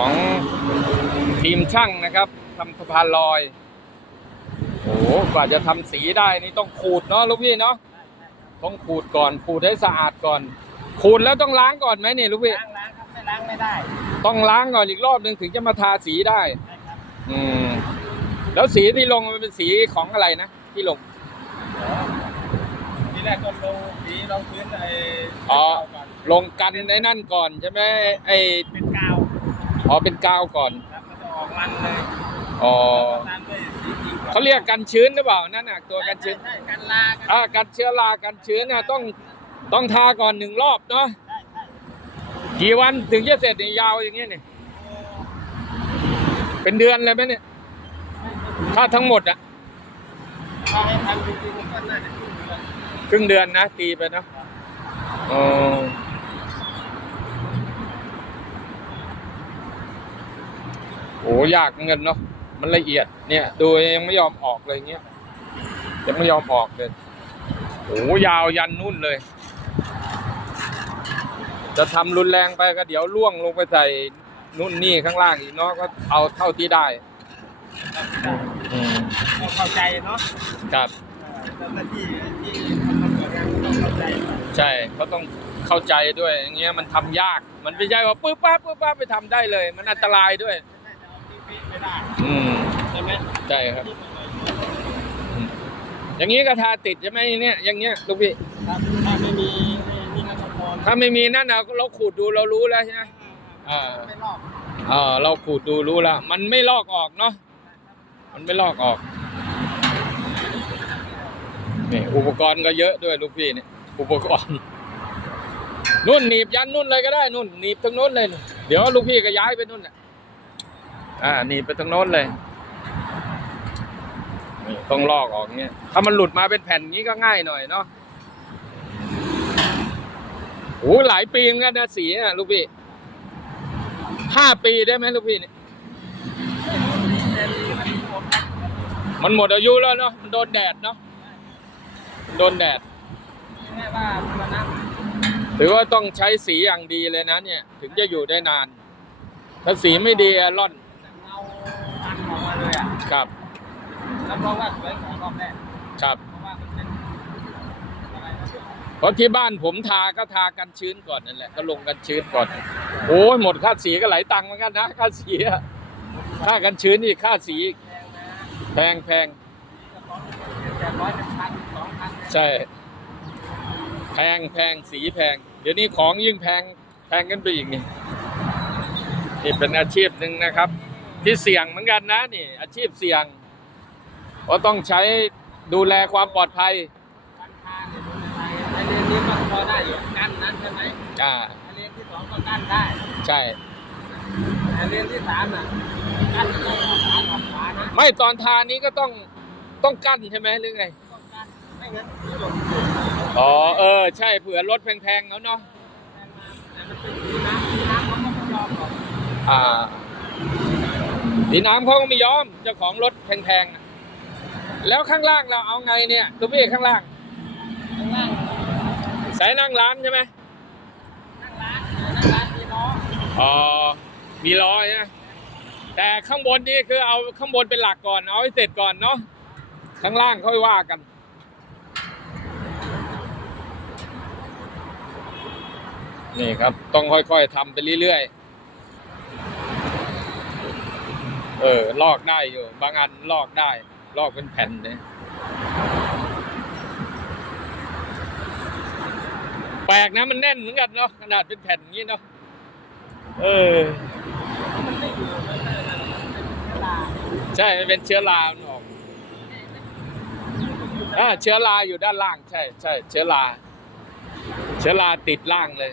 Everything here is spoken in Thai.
ของทีมช่างนะครับทำสะพานลอย โอ้โหกว่าจะทำสีได้นี่ต้องขูดเนาะลูกพี่เนาะต้องขูดก่อนขูดให้สะอาดก่อน ขูดแล้วต้องล้างก่อนไหมเนี่ยลูกพี่ล้างล้างครับไม่ล้างไม่ได้ ต้องล้างก่อนอีกรอบหนึ่งถึงจะมาทาสีได้ใช่ครับอืมแล้วสีที่ลงมันเป็นสีของอะไรนะที่ลงทีแรกก็ลงสีลงพื้นไอ้อ๋อก่อนลงกันไอ้นั่นก่อนใช่ไหมไอ้เป็นกาว อ๋อเป็นกาวก่อนครับมันจะออกมันเลยอ๋อตามด้วยสีจริงเขาเรียกกันชื้นหรือเปล่านั่นน่ะตัวกันชื้นใช่กันลากันอ่ากันเชื้อรากันชื้นน่ะต้องต้องทาก่อนหนึ่งรอบเนาะใช่ใช่กี่วันถึงจะเสร็จเนี่ยยาวอย่างเงี้ยเนี่ยโอ้เป็นเดือนเลยไหมเนี่ยถ้าทั้งหมดอะถ้าให้ทำจริงๆก็น่าจะครึ่งเดือนครึ่งเดือนนะตีไปเนาะอ๋อ โอ้ยากเงินเนาะมันละเอียดเนี่ยดูยังไม่ยอมออกเลยเงี้ยยังไม่ยอมออกเลยโอ้ยาวยันนู่นเลย จะทำรุนแรงไปก็เดี๋ยวล่วงลงไปใส่นู่นนี่ข้างล่างอีกเนาะก็เอาเท่าที่ได้อืมก็เข้าใจเนาะครับเออเจ้าหน้าที่ที่ทำงานก็ต้องเข้าใจใช่เขาต้องเข้าใจด้วยอย่างเงี้ยมันทำยาก มันไม่ใช่ว่าปึ๊บปั๊บปึ๊บปั๊บไปทำได้เลย มันอันตรายด้วยไม่ได้จะเอาที่ปีไม่ได้อืมใช่ไหมใช่ครับที่มันเลยอืมอย่างนี้ก็ทาติดใช่ไหมเนี่ย อย่างเงี้ยลูกพี่ครับถ้าไม่มีไม่มีนักสปอนถ้าไม่มีนั่นนะเราขูดดูเรารู้แล้วใช่ไหมอ่าไม่รอบอ่าเราขูดดูรู้แล้วมันไม่ลอกออกเนาะมันไม่ลอกออกนี่อุปกรณ์ก็เยอะด้วยลูกพี่เนี่ยอุปกรณ์นุ่นหนีบยันนุ่นเลยก็ได้นุ่นหนีบตรงโน้นเลย เดี๋ยวลูกพี่ก็ย้ายไปนุ่นน่ะ อ่าหนีไปตรงโน้นเลยต้องลอกออกเงี้ยถ้ามันหลุดมาเป็นแผ่นนี้ก็ง่ายหน่อยเนาะโอ้หลายปีเหมือนกันนะสีอะลูกพี่ห้าปีได้ไหมลูกพี่เนี่ยมันหมดอายุแล้วเนาะมันโดนแดดเนาะมันโดนแดดถือว่าต้องใช้สีอย่างดีเลยนะเนี่ย ถึงจะอยู่ได้นาน ถ้าสีไม่ดีอะร่อน ครับ รับรองว่าสวยกว่ารอบแรกครับ เพราะว่ามันเป็นอะไรนะเพราะที่บ้านผมทาก็ทากันชื้นก่อนนั่นแหละ ก็ลงกันชื้นก่อน โอ้ยหมดค่าสีก็หลายตังค์เหมือนกันนะ ค่าสีอะค่ากันชื้นอีกค่าสีอีกแพงนะแพงแพงแต่ร้อยเป็นพันสองพันใช่ แพงแพงสีแพง เดี๋ยวนี้ของยิ่งแพงแพงกันไปอีกนี่นี่เป็นอาชีพหนึ่งนะครับ ที่เสี่ยงเหมือนกันนะนี่ อาชีพเสี่ยงเพราะต้องใช้ดูแลความปลอดภัยพันทางเนี่ยดูในไทยไอเรียนนี้มันพอได้อยู่กั้นนั้นใช่ไหมอ่าไอเรียนที่สองก็กั้นได้ใช่ไอเรียนที่สามน่ะกั้นไม่ได้ออกซ้ายออกขวานะไม่ตอนทานี้ก็ต้องต้องกั้นใช่ไหมหรือไงต้องกั้นไม่งั้นที่หลงอ๋อเออ ใช่เผื่อรถแพงๆเขาเนาะแพงมาแต่มันเป็นที่น้ำที่น้ำเขาก็ไม่ยอมหรอกอ่า สีน้ำเขาก็ไม่ยอมเจ้าของรถแพงๆน่ะแล้วข้างล่างเราเอาไงเนี่ยตัวพี่ข้างล่างข้างล่างสายนั่งร้านใช่ไหมนั่งร้านนั่งร้านมีน้องอ๋อมีล้อใช่ไหมแต่ข้างบนนี่คือเอาข้างบนเป็นหลักก่อนเอาให้เสร็จก่อนเนาะข้างล่างค่อยว่ากันนี่ครับ ต้องค่อยๆทำไปเรื่อยๆ เออ ลอกได้อยู่ บางอันลอกได้ ลอกเป็นแผ่นเลยแปลกนะมันแน่นเหมือนกันเนาะขนาดเป็นแผ่นอย่างนี้เนาะเออใช่มันเป็นเชื้อรามันออกอ่าเชื้อราอยู่ด้านล่าง ใช่ใช่เชื้อราเชื้อราติดล่างเลย